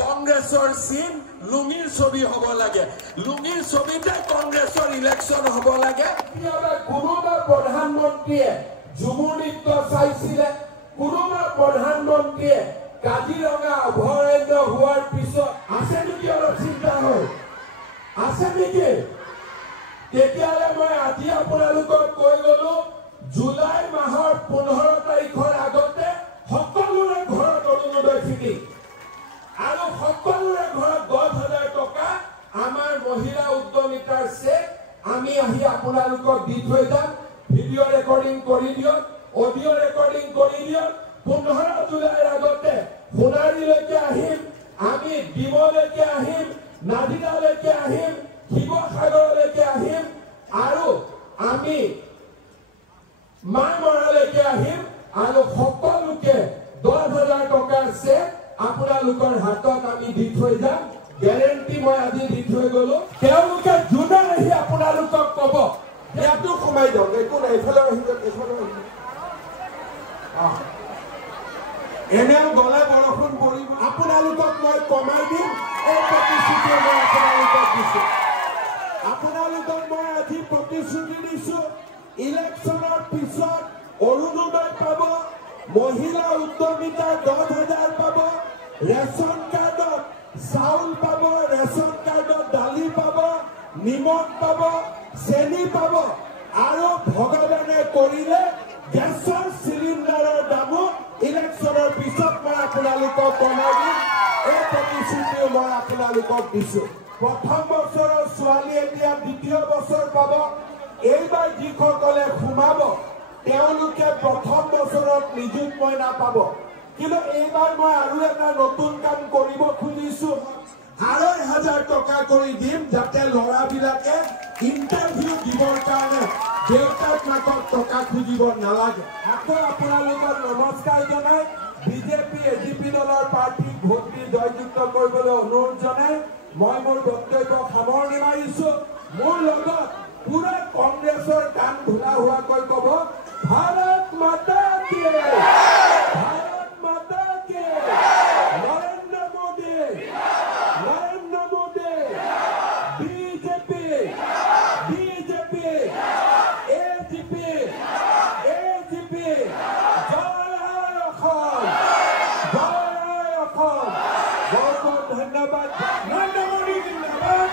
কংগ্ৰেছৰ চিন লুঙিৰ ছবি হ'ব লাগে লুঙিৰ ছবিতে কংগ্ৰেছৰ ইলেকশ্যন হ'ব লাগে কোনোবা প্ৰধানমন্ত্ৰীয়ে ঝুমুৰ নৃত্য চাইছিলে কোনোবা প্ৰধানমন্ত্ৰীয়ে কাজিৰঙা অভয়াৰণ্য হোৱাৰ পিছত আছে নেকি অলপ চিন্তা হয় আছে নেকি তেতিয়ালে মই আজি আপোনালোকক কৈ গলো জুলাই মাহৰ 15 তাৰিখৰ আগতে সকলোৰে ঘৰত অৰুণোদয় ফিটিং আৰু সকলোৰে ঘৰত 10,000 টকা আমাৰ মহিলা উদ্যমিতাৰ চেক আমি আহি আপোনালোকক দি থৈ যাম ভিডিঅ' ৰেকৰ্ডিং কৰি দিয়ক অডিঅ' ৰেকৰ্ডিং কৰি দিয়ক 15 জুলাইৰ আগতে সোণাৰীলৈকে আহিম আমি ডিমলৈকে আহিম নাজিৰালৈকে আহিম শিৱসাগৰলৈকে আহিম আৰু আমি মামৰালৈকে আহিম আৰু সকলোকে 10,000 টকাৰ চেক আপোনালোকৰ হাতত আমি দি থৈ যাম গ্যাৰেণ্টি মই আজি দি থৈ গলো তেওঁলোকে জুনে আহি আপোনালোকক ক'ব ইয়াতো সোমাই দিয়ক একো নাই এইফালে এনেও গলে বৰষুণ পৰিব আপোনালোকক মই কমাই দিম এই প্ৰতিশ্ৰুতি মই আপোনালোকক দিছো আপোনালোকক মই আজি প্ৰতিশ্ৰুতি দিছো ইলেকশ্যনৰ পিছত অৰুণোদয় পাব মহিলা উদ্যমিতা 10,000 পাব ৰেচন কাৰ্ডত চাউল পাব ৰেচন কাৰ্ডত দালি পাব নিমখ পাব চেনি পাব আৰু ভগৱানে কৰিলে গেছৰ চিলিণ্ডাৰৰ দামো ইলেকশ্যনৰ পিছত মই আপোনালোকক কমাই দিম এই প্ৰতিশ্ৰুতি মই আপোনালোকক দিছো প্ৰথম বছৰৰ ছোৱালী এতিয়া দ্বিতীয় বছৰ পাব এইবাৰ যিসকলে সোমাব তেওঁলোকে প্ৰথম বছৰত নিযুত মইনা পাব কিন্তু এইবাৰ মই আৰু এটা নতুন কাম কৰিব খুজিছো 2,500 টকা কৰি দিম যাতে ল'ৰাবিলাকে ইণ্টাৰভিউ দিবৰ কাৰণে দেউতাক মাকক টকা খুজিব নালাগে আকৌ আপোনালোকক নমস্কাৰ জনাই বিজেপি এজিপি দলৰ প্ৰাৰ্থীক ভোট দি জয়যুক্ত কৰিবলৈ অনুৰোধ জনাই মই মোৰ বক্তব্য সামৰণি মাৰিছো মোৰ লগত পুৰা কংগ্ৰেছৰ কাম ধোলা হোৱাকৈ ক'ব ভাৰত মাতা কি ভাৰত মাতা কি Narendra Modi BJP BJP AGP AGP জয় অসম বহুত বহুত ধন্যবাদ নৰেন্দ্ৰ মোদী জিন্দাবাদ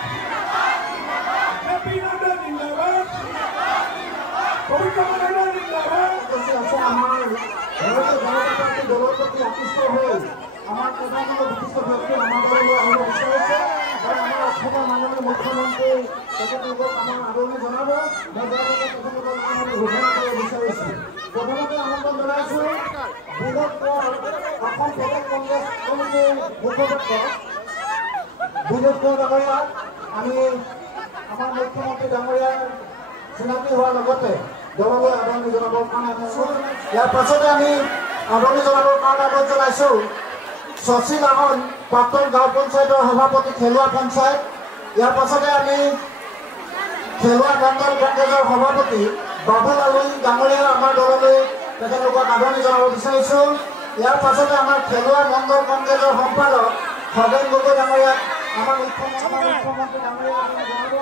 আমাৰ প্ৰধানমন্ত্ৰী বিশিষ্ট ব্যক্তি আমাৰ দললৈ আহিব বিচাৰিছে আৰু আমাৰ অসমৰ মাননীয় মুখ্যমন্ত্ৰী তেখেতলোকক আমাৰ আদৰণি জনাব মই তেখেতলোকৰ আমি ঘোষণা কৰিব বিচাৰিছোঁ প্ৰথমতে আমন্ত্ৰণ জনাইছোঁ অসম প্ৰদেশ কংগ্ৰেছ কমিটিৰ মুখপাত্ৰ বিনোদ ডাঙৰীয়াক আমি আমাৰ মুখ্যমন্ত্ৰী ডাঙৰীয়াৰ চিনাকি হোৱাৰ লগতে দললৈ আদৰণি জনাবৰ কাৰণে আহিছোঁ ইয়াৰ পাছতে আমি আদৰণি জনাবৰ কাৰণে অনুৰোধ জনাইছোঁ শশী লাহন প্ৰাক্তন গাঁও পঞ্চায়তৰ সভাপতি খেলুৱা পঞ্চায়ত ইয়াৰ পাছতে আমি খেলুৱা মণ্ডল কংগ্ৰেছৰ সভাপতি বাবুল আলুই ডাঙৰীয়া আমাৰ দললৈ তেখেতলোকক আদৰণি জনাব বিচাৰিছোঁ ইয়াৰ পাছতে আমাৰ খেলুৱা মণ্ডল কংগ্ৰেছৰ সম্পাদক খগেন গগৈ ডাঙৰীয়াক আমাৰ মুখ্যমন্ত্ৰী ডাঙৰীয়া আদৰণি জনাব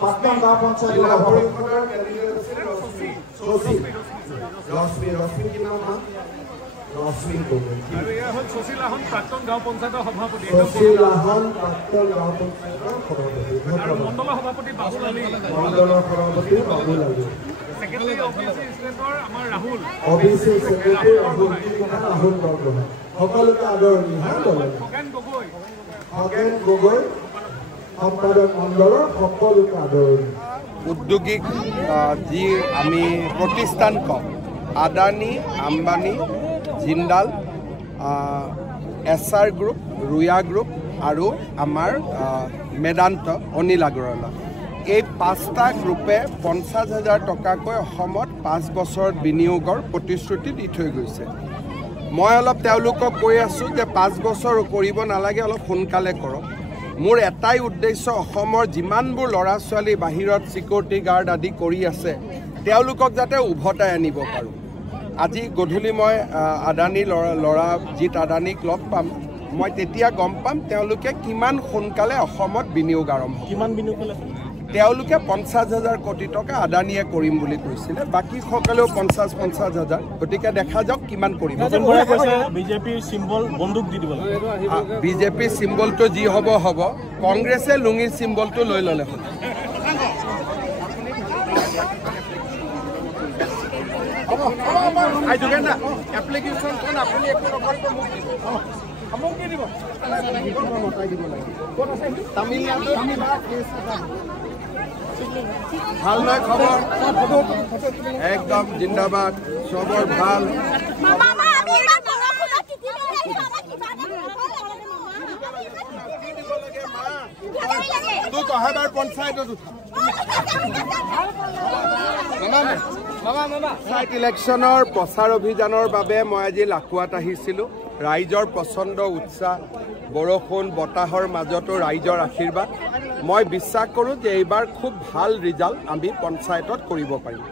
প্ৰাক্তন গাঁও পঞ্চায়তৰ প্ৰাক্তন গাঁও পঞ্চায়তৰ সভাপতি মণ্ডলৰ সভাপতি বাবুল আলী সেক্ৰেটাৰী আমাৰ ৰাহুল সকলোকে আদৰণি খগেন গগৈ সম্পাদক মণ্ডলৰ সকলোকে আদৰণি উদ্যোগিক যি আমি প্ৰতিষ্ঠান কওঁ Adani Ambani Jindal SR group Ruia group আৰু আমাৰ মেদান্ত অনিল আগৰৱালা এই 5টা গ্ৰুপে 50,000 টকাকৈ অসমত 5 বছৰ বিনিয়োগৰ প্ৰতিশ্ৰুতি দি থৈ গৈছে মই অলপ তেওঁলোকক কৈ আছোঁ যে 5 বছৰ কৰিব নালাগে অলপ সোনকালে কৰক মোৰ এটাই উদ্দেশ্য অসমৰ যিমানবোৰ ল'ৰা ছোৱালী বাহিৰত সিকিউৰিটি গাৰ্ড আদি কৰি আছে তেওঁলোকক যাতে উভতাই আনিব পাৰোঁ। আজি গধূলি মই আদানী ল'ৰা জিত আদানীক লগ পাম, মই তেতিয়া গম পাম তেওঁলোকে কিমান সোনকালে অসমত বিনিয়োগ আৰম্ভ কিমান বিনিয়োগ তেওঁলোকে 50,000 কোটি টকা আদানীয়ে কৰিম বুলি কৈছিলে, বাকীসকলেও 50,000। গতিকে দেখা যাওক কিমান কৰিব। বিজেপিৰ চিম্বল বন্দুক দি দিব বিজেপিৰ চিম্বলটো যি হ'ব হ'ব, কংগ্ৰেছে লুঙিৰ চিম্বলটো লৈ ল'লে হ'ল। ভাল নহয় খবৰ একদম জিন্দাবাদ, চবৰ ভাল। তোক অহাবাৰ পঞ্চায়তত পঞ্চায়ত ইলেকশ্যনৰ প্ৰচাৰ অভিযানৰ বাবে মই আজি লাকুৱাত আহিছিলোঁ। ৰাইজৰ প্ৰচণ্ড উৎসাহ, বৰষুণ বতাহৰ মাজতো ৰাইজৰ আশীৰ্বাদ। মই বিশ্বাস কৰোঁ যে এইবাৰ খুব ভাল ৰিজাল্ট আমি পঞ্চায়তত কৰিব পাৰিম।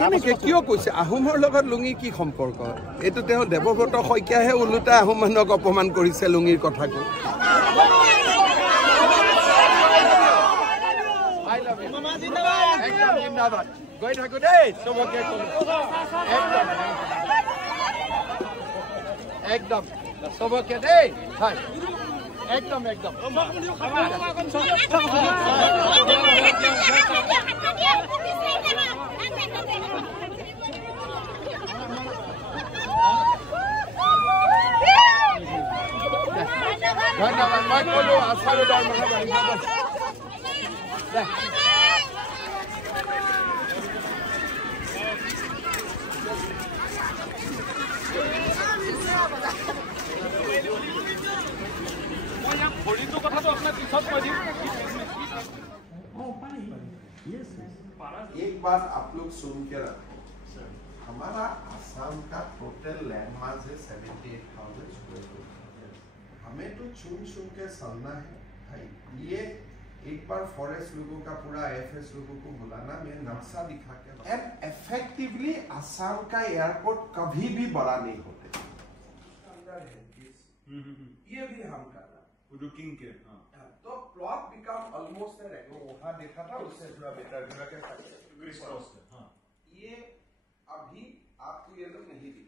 কেনেকে কিয় কৈছে? আহোমৰ লগত লুঙি কি সম্পৰ্ক? এইটো তেওঁ দেৱব্ৰত শইকীয়াহে ওলোটাই আহোম মানুহক অপমান কৰিছে লুঙিৰ কথা কৈ। গৈ থাকো দেই, চবকে একদম চবকে দেই, হয় একদম একদম ধন্যবাদ। মই ক'লো আচাৰো দৰমহা বাঢ়িব। एक बात आप लोग सुन के रखें, हमारा आसाम का टोटल लैंड मास है 78,000 स्क्वायर फुट। हमें तो चुन के चलना है भाई। ये एक बार फॉरेस्ट लोगों का पूरा एफएस लोगों को बुलाना, मैं नक्शा दिखा के एंड इफेक्टिवली आसाम का एयरपोर्ट कभी भी बड़ा नहीं होते। ये भी हम कर रहे हैं के। तो प्लॉट बिकम ऑलमोस्ट वहां देखा था उससे थोड़ा बेटर ये अभी आपको ये लोग नहीं दिखा।